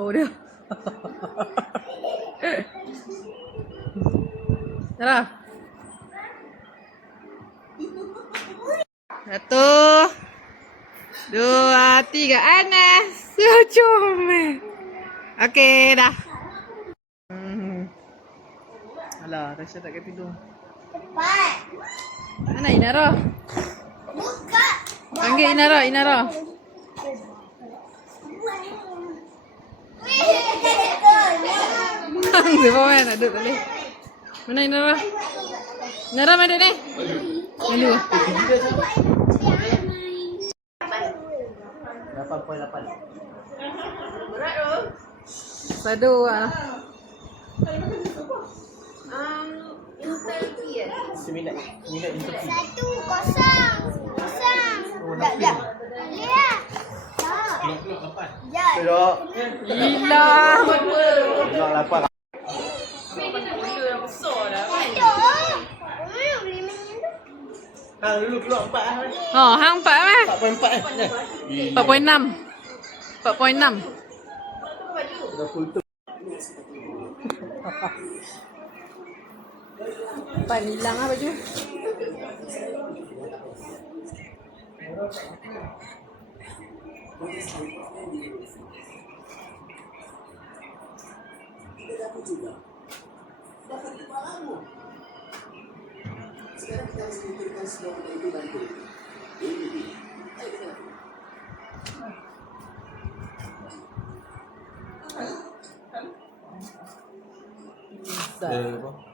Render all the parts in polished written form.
Foto dia. Sarah. 1, 2, 3. Anas. Comel. Okey, dah. Alah, Tasha tak kena tidur. Cepat. Mana Inara? Buka. Panggil Inara, Inara. Siapa main? Tak duduk tadi. Mana Inara? Inara main duduk ni? Main dulu. 8.8. Sadu lah. Seminat interview. 1-0. Dah. Lihat. Ya. Sudah. Gila. Blok 8. Hang dulu blok 4 ah. Oh, hang 4 meh. 4.4 4.6. 4.6. Dah full tu. Pan hilang lah baju.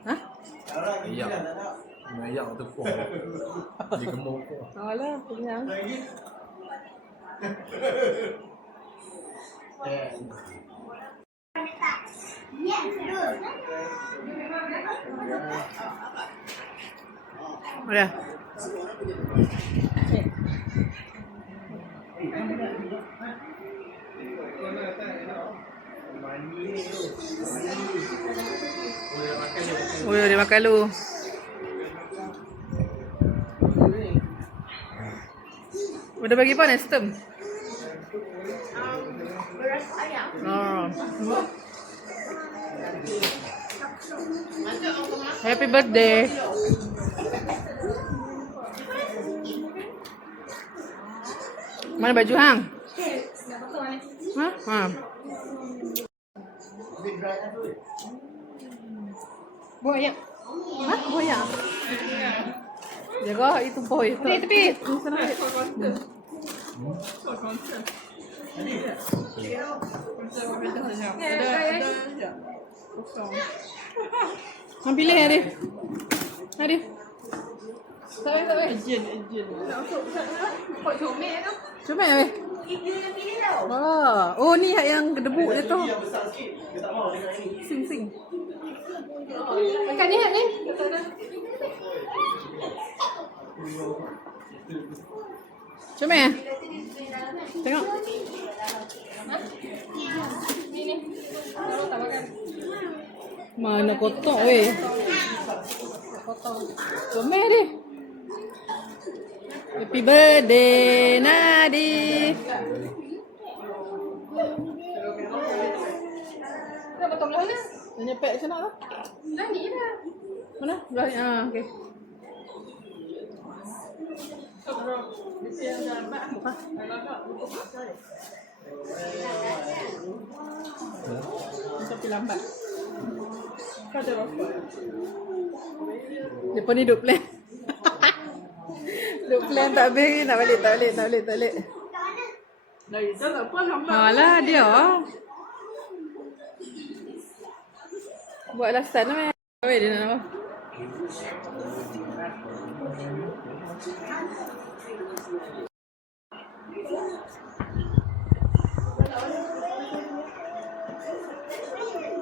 Hah? Ayak. Ayak tu pun. Dia gemuk pun. Alah, kenyang. Udah. Oh, dia makan lu. Udah bagi apa nestem? Beras ayam. Oh. Happy birthday. Mana baju hang? Hah? Ha. Buaya. Hah? Buaya. Jaga itu boy. Tepi. Sana. Hang pilih Arif. Arif. Tak. Ejen. Comel Arif. Oh, ni yang debu dia tu. Sing. Makan ni. Comel. Tengok. Mana kotak weh. Comel dia. Happy birthday Nadif. Dah potong belah mana? Dah nyepek macam mana lah? Dah ni dah. Mana? Belah ni. Okey. Buka. Tapi lambat. Kau ada apa? Depan ni duk plan. Duk plan tak habis ni. Tak balik. Alah dia. Buat alasan lah. Weh dia nak apa?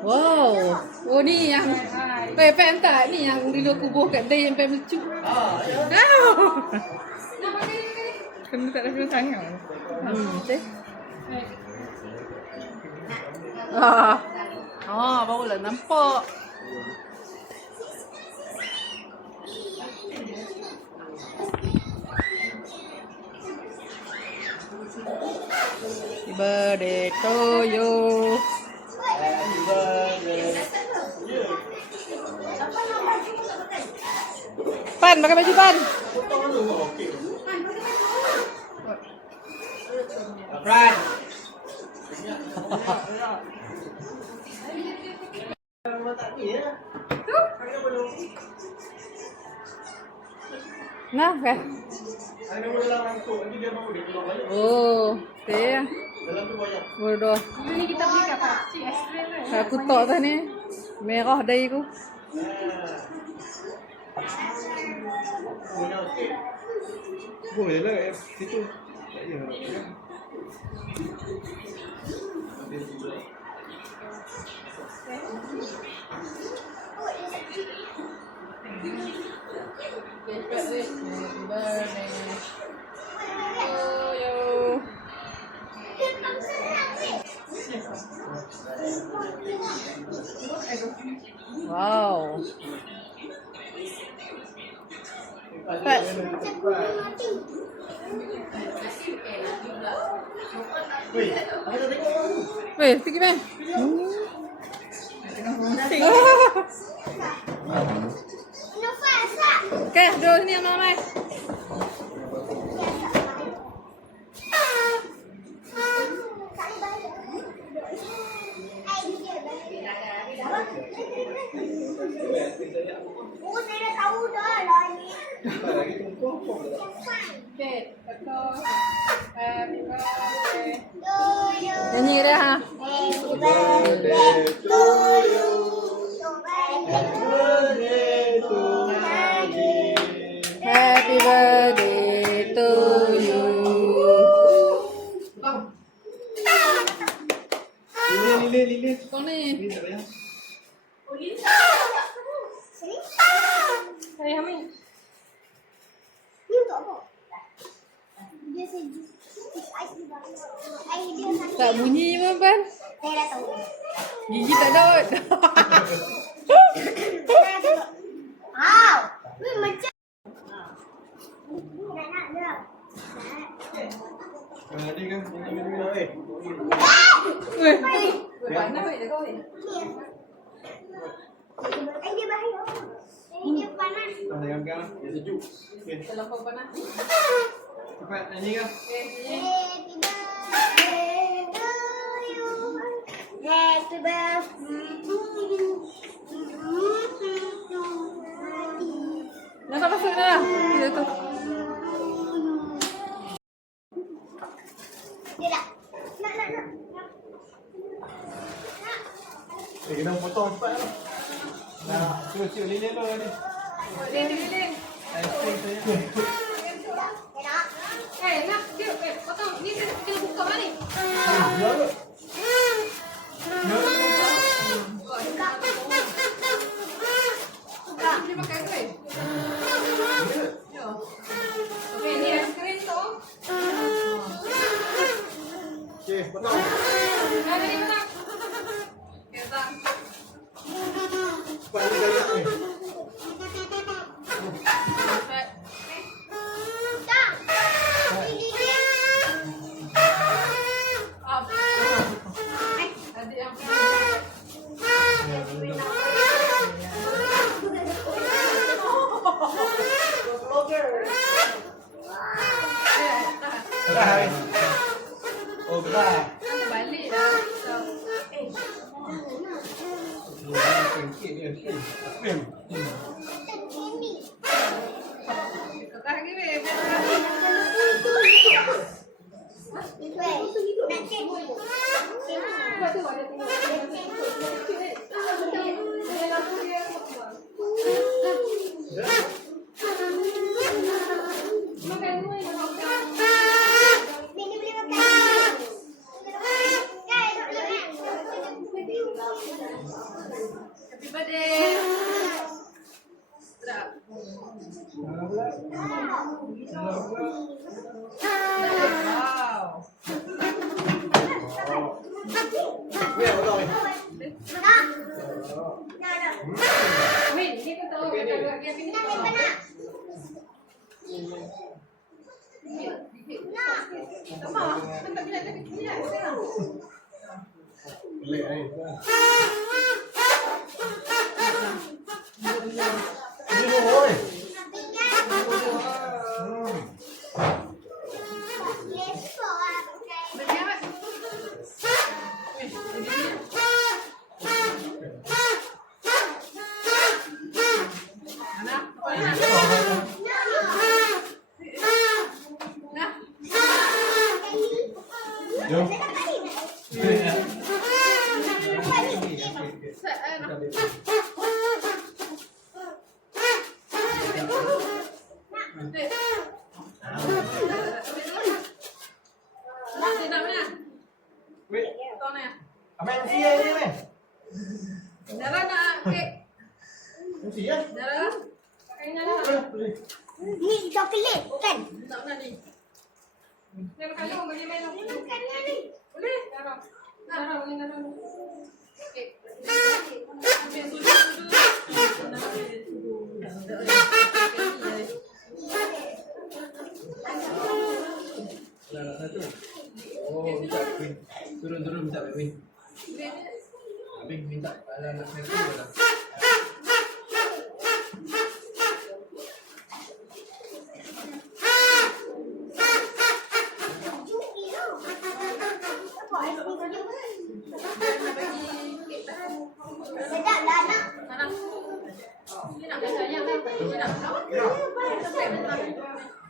Wow. Oh ni yang Pem tak? Ni yang dulu aku buah kat kedai yang Pem lucu. Kena tak rasa sangat. Betul. Barulah nampak. Happy birthday to you. Pan, pakai baju pan. Fran. Nah, okay. Oh, okay. Bodoh. Ini kita beli apa? Es krim. Aku tok tah ni. Merah dari aku. Boleh lah kat situ. Tak payah. Wow. Pat. Weh, pergi main. Okay, duduk sini sama Mai. Oh, saya dah tahu dah lah ni. Okay, betul. Happy birthday. To you. Nyanyi dah ha. Happy birthday to you. Happy birthday to you. Lilin. Kau ni. Ni tak payah. Sini. Hai Hamid. Ni untuk apa? Dia sejuk. Ais di bawah. Air dia sakit. Tak bunyi pun Pan. Saya dah tahu. Gigi tak dapat. Wow. Wih, macam. Nak dah. Ni kan. Ni. Weh. Panas weh kau ni. Air dia bahaya. Air dia panas. Tak ada gang-gang. Dia sejuk. Okey. Terlampau panas. Cepat nyanyi kan? Happy birthday to you. Happy birthday to you. Nak tak masuk dah. Dia tu. Dia dah. Nak. Kena potong cepat lah. Nah, cuba lilin lo ni. Lilin. Aiskrim saya. Nak dia potong. Ni kena buka mana ni? Ya lo. Dia pakai apa? Ya. Okey, ni aiskrim tu. Okey, potong. Ada ni mana? Okey, dah. Cepat ni dah ni. Cepat. Up. Adik yang Dah. Oh, dah. balik dah. Kekal lagi weh. Happy birthday. Sedap. Wow. Wait, ni kau tahu kata dia ni. Sama, tak bila tak kira. Pelik ni. Ini oi. Jom. Wait. Apa yang sia ni, meh? Nara nak kek. Yang sia? Nara. Pakai Nara. Ni coklat kan? Tak nak ni. Ni makan dulu bagi main dulu. Makan ni. Boleh? Nara. Nara boleh Nara. Okey. Ambil sudu. Satu. Oh, minta Win. Turun minta Win. Win minta anak saya tu lah. Sedap lah nak. Mana? Ni nak sayang dah. Ni nak.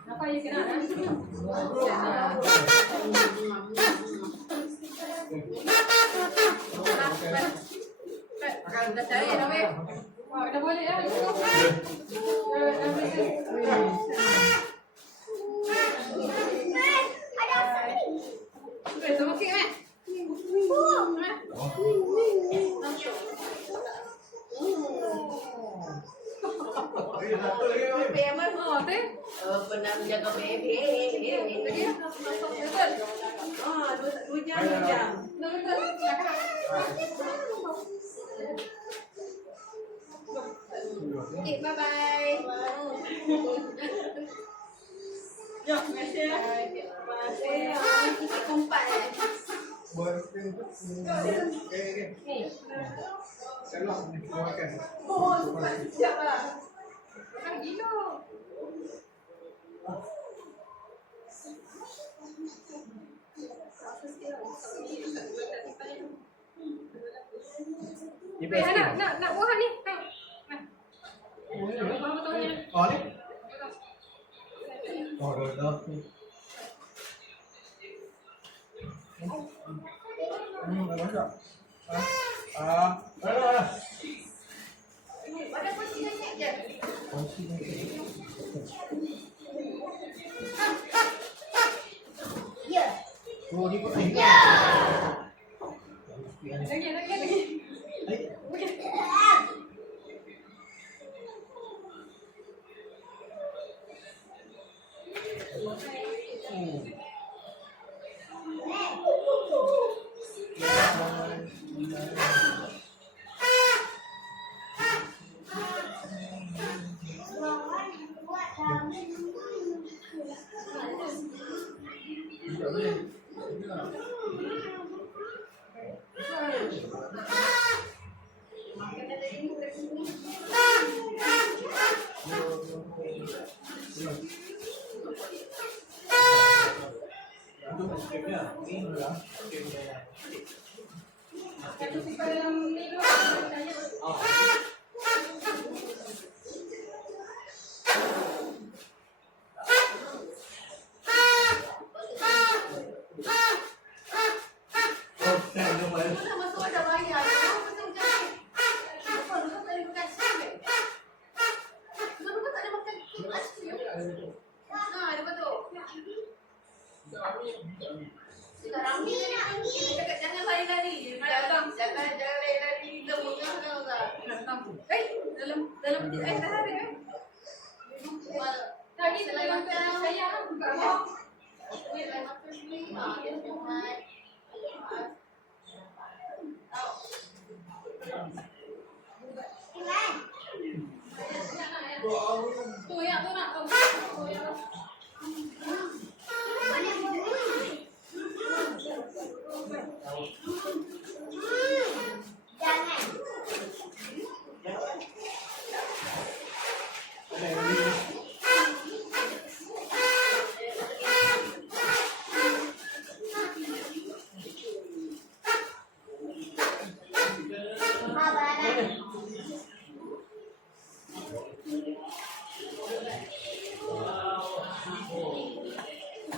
Apa yang kena dah? Dah cari dah weh. Dah boleh dah. Ada apa ni? Sama kek meh. Oh, teh. Pernah menjaga baby. Lagi. Betul. Dua jam. Betul. Okay, bye-bye. Ya, terima kasih. Kita kompak. Salah ni makan. Siap lah. Makan gila. Ni Weh, nak buah ni. Nah. Buah betulnya. Oh ni. Oh, dah. Ada tak? Ada. Ada kursi naik je. Ya. Oh, ni pun ni. Lagi. Kalau simpan dalam ni dulu. Masuk ada bayar. Betul kan? Apa lu tak ada makan sini? Lu tak ada makan aiskrim. Ada betul. Kita ramai ni. Cakap jangan lari-lari. Jangan lari-lari. Kita punya tak. Dalam dah ada. Tadi dalam saya buka apa? Tu yang tu nak.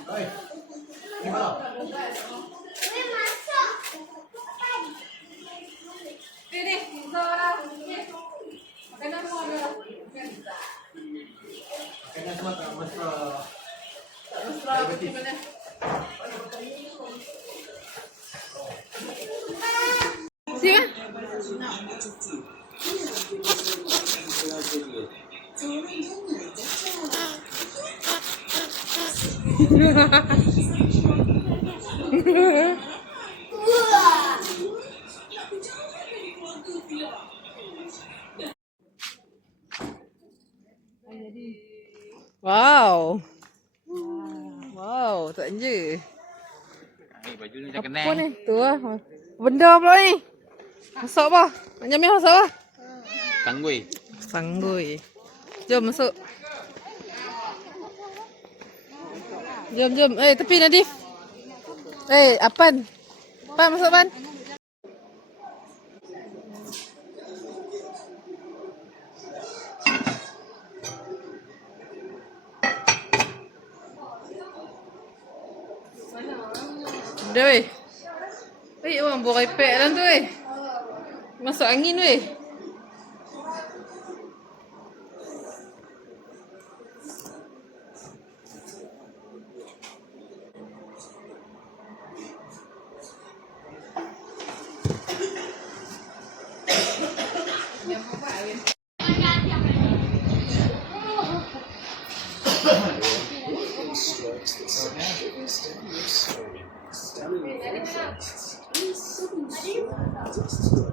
Oi. Ni mana? Sini. Wow. Wow, tak je. Baju ni Apa ni? Tu lah. Benda pula ni. Masak apa? Nak nyamil masak apa? Tanggui. Sanggui. Jom masuk. Jom, jom. Tepi Nadif. Apan. Pan masuk, Pan. Dah weh. Orang buang iPad dalam tu weh. Masuk angin weh.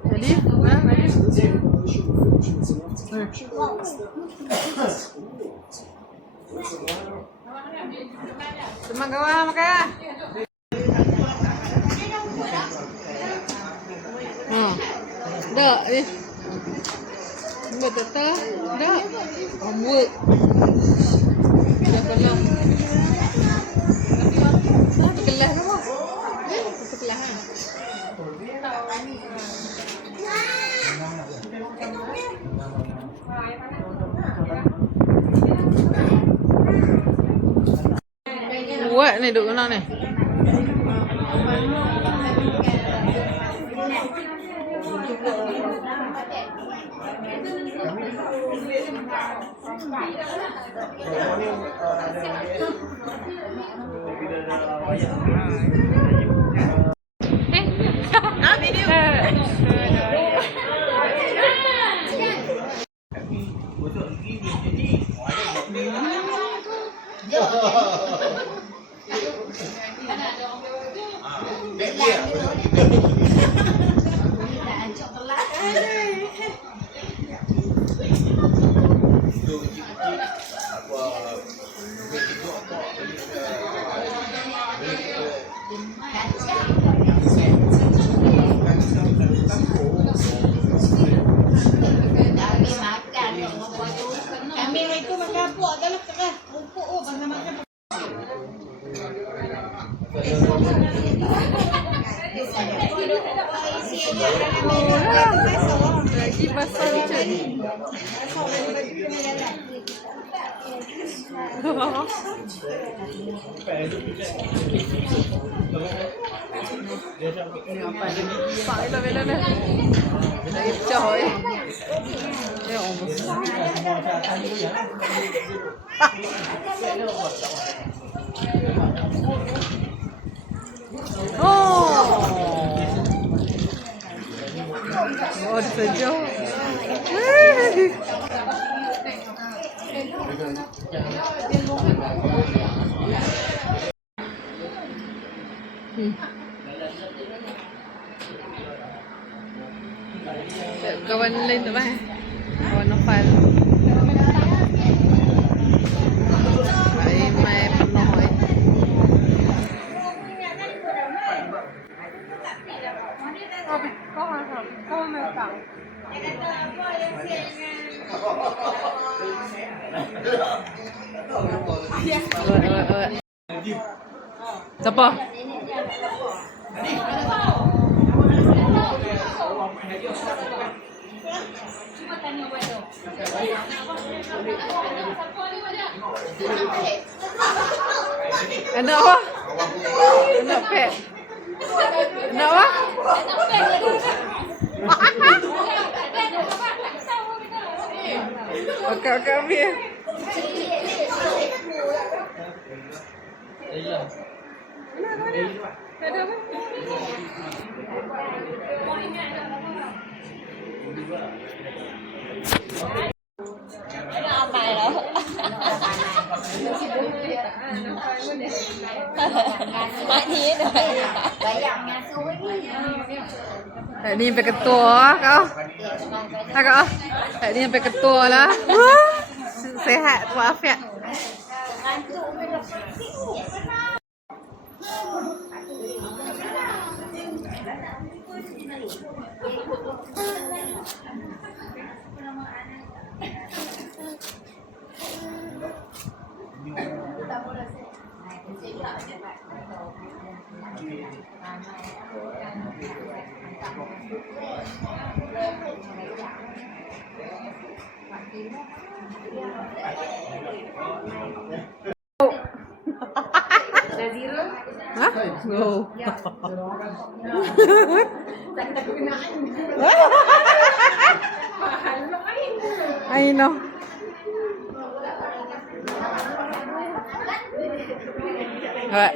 Jadi, teman kawan makan. Dah ni. Betul tak? Dah. Homework. Dah kelas. Satu kelas nama. Satu kelas kan. Kuat ni duduk mana ni? Lagi basah macam ni. Ni apa ni? Sak lah bela ni. Lagi pecah eh. Ya Allah. Oh, sejauh. Kawan lain tak bah? Kawan Nofal. Mai penuh eh. Siapa? Anak apa? Anak pet. Anak apa? Okey, ambil. Thailand. Tak ada apa? Ni sampai ketua kau. Tak kau. Ni sampai ketua lah. Sehat walafiat. Hah? Oh. I know. Alright.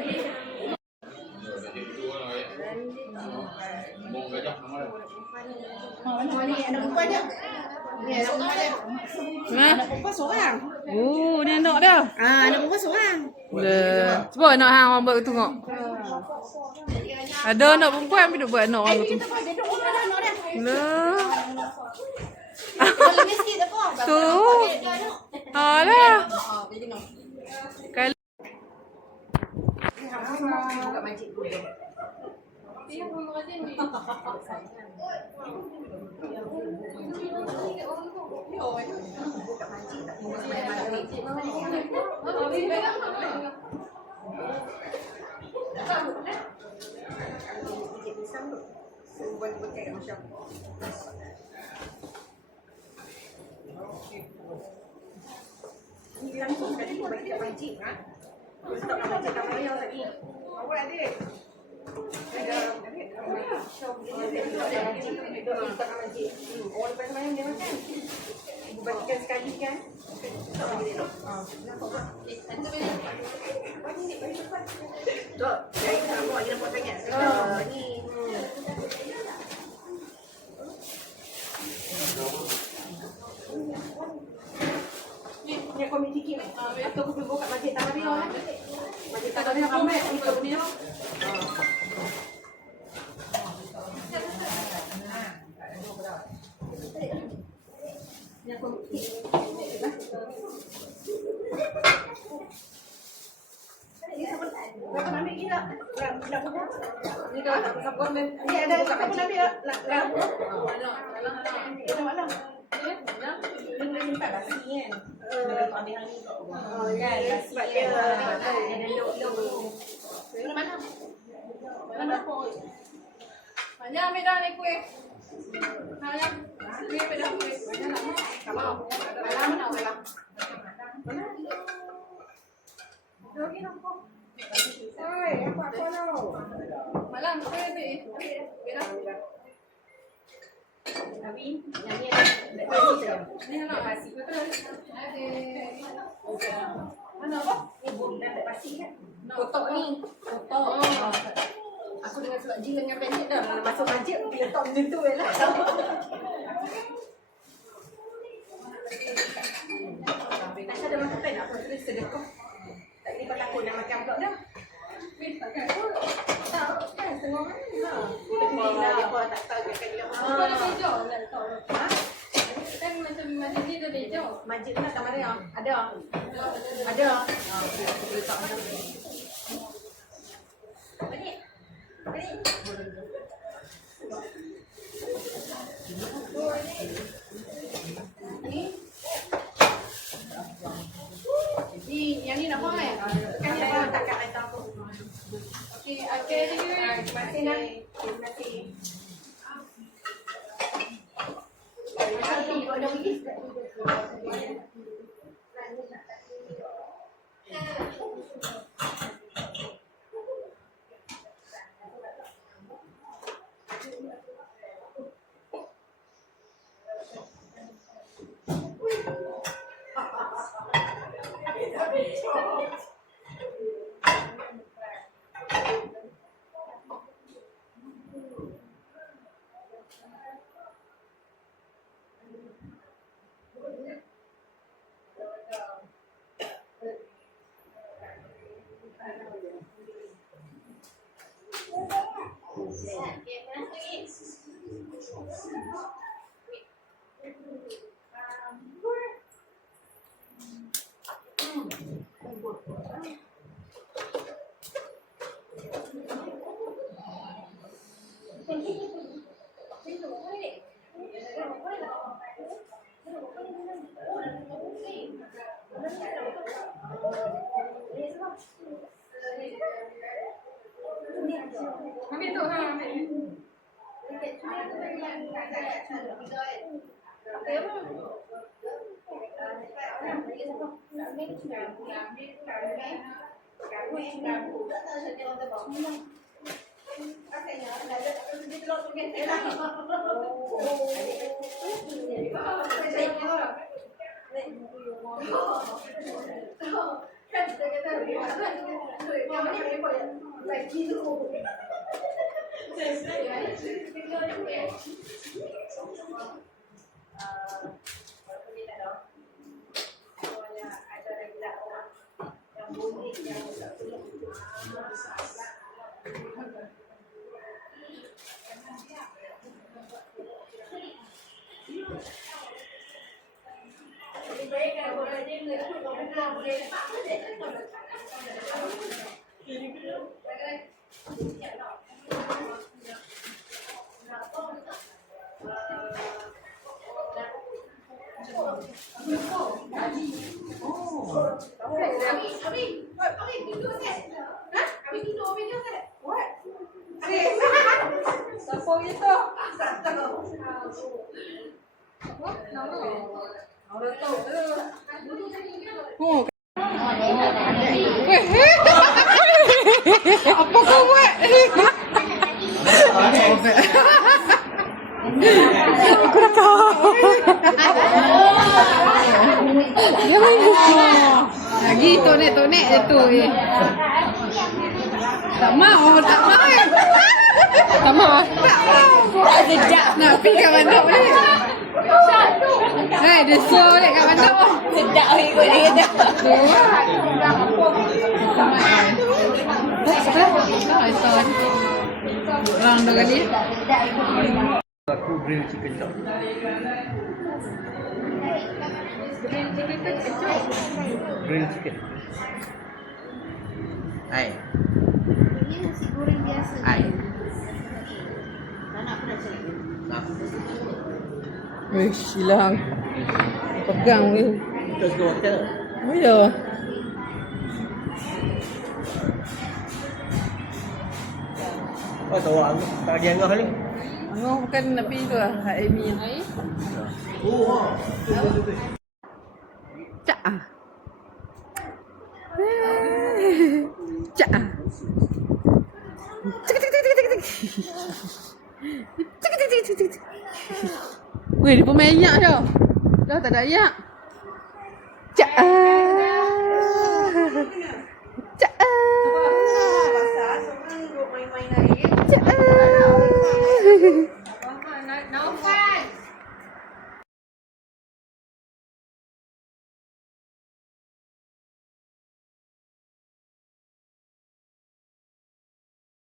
Anak perempuan seorang. Oh, ni anak dia. Anak perempuan seorang. Dah. Cuba anak hang orang buat tengok. Ada anak perempuan tapi duk buat anak orang tu. Dia duduk rumah dah anak dia. Lah. Lebih sikit apa? Tu. Alah. Kali Buka majik dulu. Ini langsung tadi aku bagi kat majik ha. Stop kat majik tak payah lagi. Awak adik. Ada adik. Show dia ada majik tu stop kat majik. Orang lepas malam dia makan. Ibu bagikan sekali kan. Tak bagi dia. Nampak tak? Bagi ni bagi cepat. Tok, jadi kamu lagi nampak sangat. Ni. Ni aku ambil sikit. Atau aku tunggu kat majlis tak ada. Majlis tak ada ramai. Ikut ni. Ni aku ambil sikit. Nak ambil ni tak? Nak buka? Ni kalau tak pasal pun ni ada siapa pun ambil nak. Ada mana? Benda simpan lah sini kan. Ambil hang ni. Kan sebab dia ada lok-lok. Mana? Mana pun. Mana ambil dah ni kuih. Mana? Kuih ambil dah kuih. Mana nak mau? Tak mau. Mana mana? Mana? Lagi nampak. Oi, apa nak? Malam kuih ambil. Ambil dah. Abi, yang ni nak pasir betul. Ada. Mana apa? Ibu nak ada pasir kan? Kotak ni. Kotak. Aku dengan surat jin dengan pendek dah. Masuk masjid letak macam tu lah. Tak ada makan pen apa tulis sedekah. Tak ni pasal aku nak makan pula dah. Takkan pun. Tak, kan setengah mana. Dia tak tahu dia akan dia. Apa ada beja nak tahu. Ha? Kan macam ni ada beja. Masjid tu kat mana? Ada. Ada. Aku letak mana. Balik. Balik. Ni yang ni nak buat kan? Kan dia takkan letak aku. Okey, okey dia. Terima kasih nak. Terima kasih. Ambil tu, ha, ambil. Oh. Weh. Apa kau buat? Aku dah tahu. Dia main lagi tonek-tonek je tu. Tak mau. Tak mau. Tak mau. Nak pergi kat bandar boleh? Hai, dia suruh balik kat bandar. Sedap ikut dia dah. Orang dah kali. Aku grill chicken chop. Grill chicken. Hai. Ini nasi goreng biasa. Hai. Tak nak pernah cari. Nah, Wih, hilang. Pegang ni. kita suka hotel. Oh ya. Oh, tahu aku tak lagi angah ni. Angah bukan nak pergi tu lah. Hak Amy. Oh, Cak ah. Cak ah. Cik cik cik cik cik. Cik cik cik cik cik. Weh, dia pemain ayak dah. Dah tak ada ayak. Cak ah. Cak ah. Cak ah. Naufal.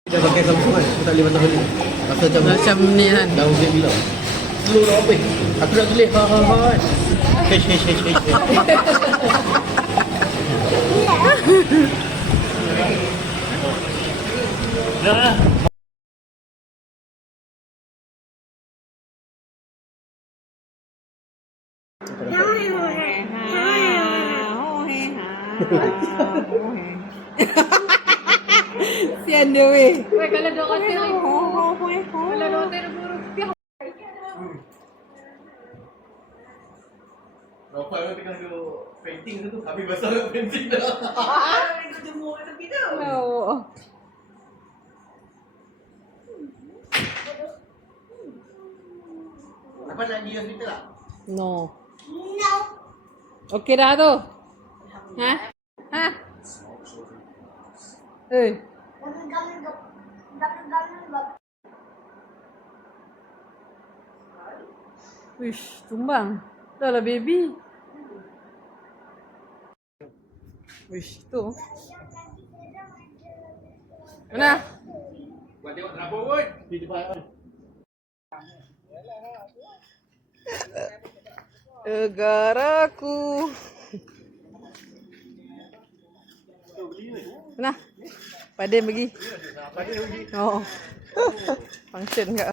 kita pakai Samsung kan, aku tak boleh patah balik. Pasal Macam ni kan. dah dia bilang. Lu nak apa? Aku nak tulis ha ha ha kan. Hei. Dah. Sian dia weh. Weh, kalau 200 kalau 200 rupiah. Nampak orang tengah duk painting tu, habis basah kat painting dah. Dia jemur kat tepi tu. Oh. Apa nak pergi hospital tak? No. Okey dah tu. Ha? Ha? Eh. Wish, tumbang. Dah lah baby. Wish, tu. Mana? Buat tengok kenapa pun. Di depan kan. Negaraku. Mana? Padin pergi. Oh. Function kat.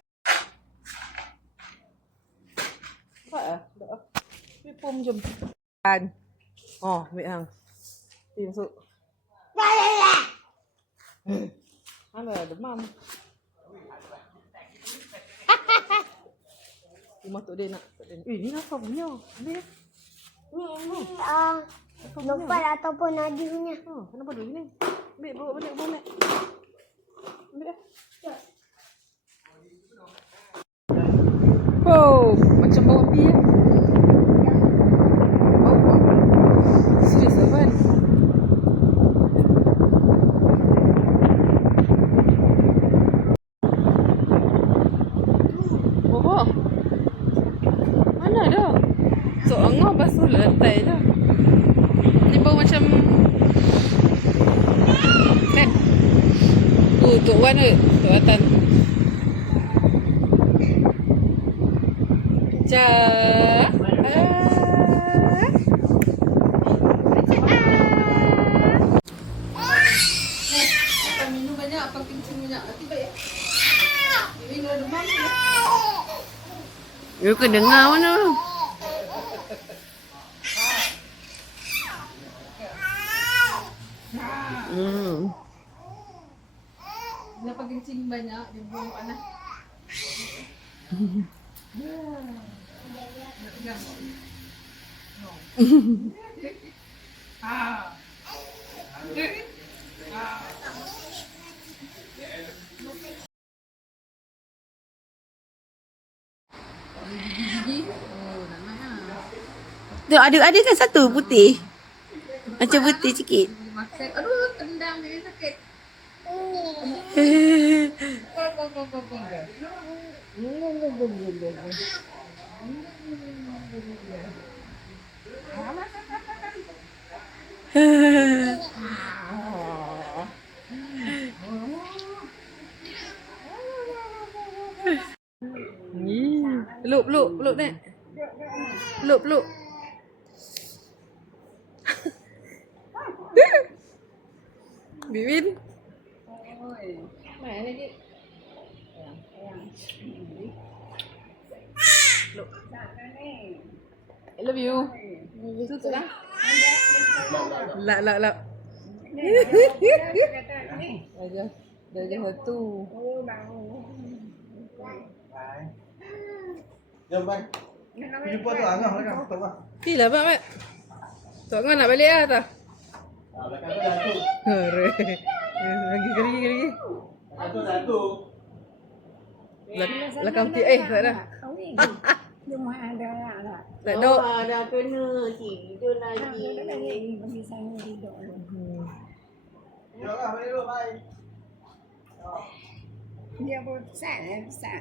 Apa ah? Dah. Pom jom. Kan. Oh, ambil hang. Pergi masuk. Alah, demam. Rumah Tok Din nak. Ni apa punya? Ambil. Ni Nopal ataupun Nadi punya. Kenapa duduk sini? Ambil, bawa balik, bawa balik. Ambil dah. Oh, macam bau api ya. Bau. Serius Abang. Oh. Mana dah? Tok Angah basuh lantai dah. Ni bau macam Tok Wan ke? Tok Atan. Apa minum banyak, apa kencing banyak. Nanti baik. Minum demam. You ke dengar mana? Kenapa kencing banyak, dia buang panas. Tu ada kan satu putih. Macam putih sikit. Makan. Aduh, tendang dia sakit. Peluk Nek. Peluk. Bibin. Mana ni? I love you. Tutup lah. Lak. Dah satu. Jom bang. Jumpa tu Angah belakang. Tok Angah. Lah Mak. Tok Angah nak balik lah tak? Belakang tu Datuk. Lagi. Datuk. Belakang ti tak ada. Dia mah ada lah. Tak dok. Dah kena tidur lagi. Bagi saya tidur. Jom lah, balik dulu. Bye. Dia besar.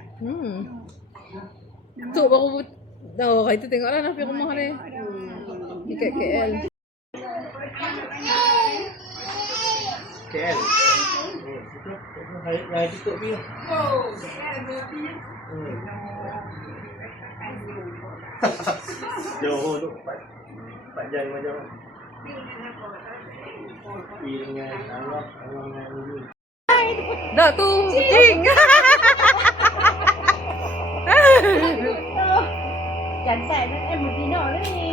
Tu baru hari tu tengoklah nak pergi rumah dia. Dekat KL. KL. Hari tutup dia. Johor tu 4 jam 5 jam. Pergi dengan Allah dengan Ulu. Dah tu kucing. Cantik kan betina ni.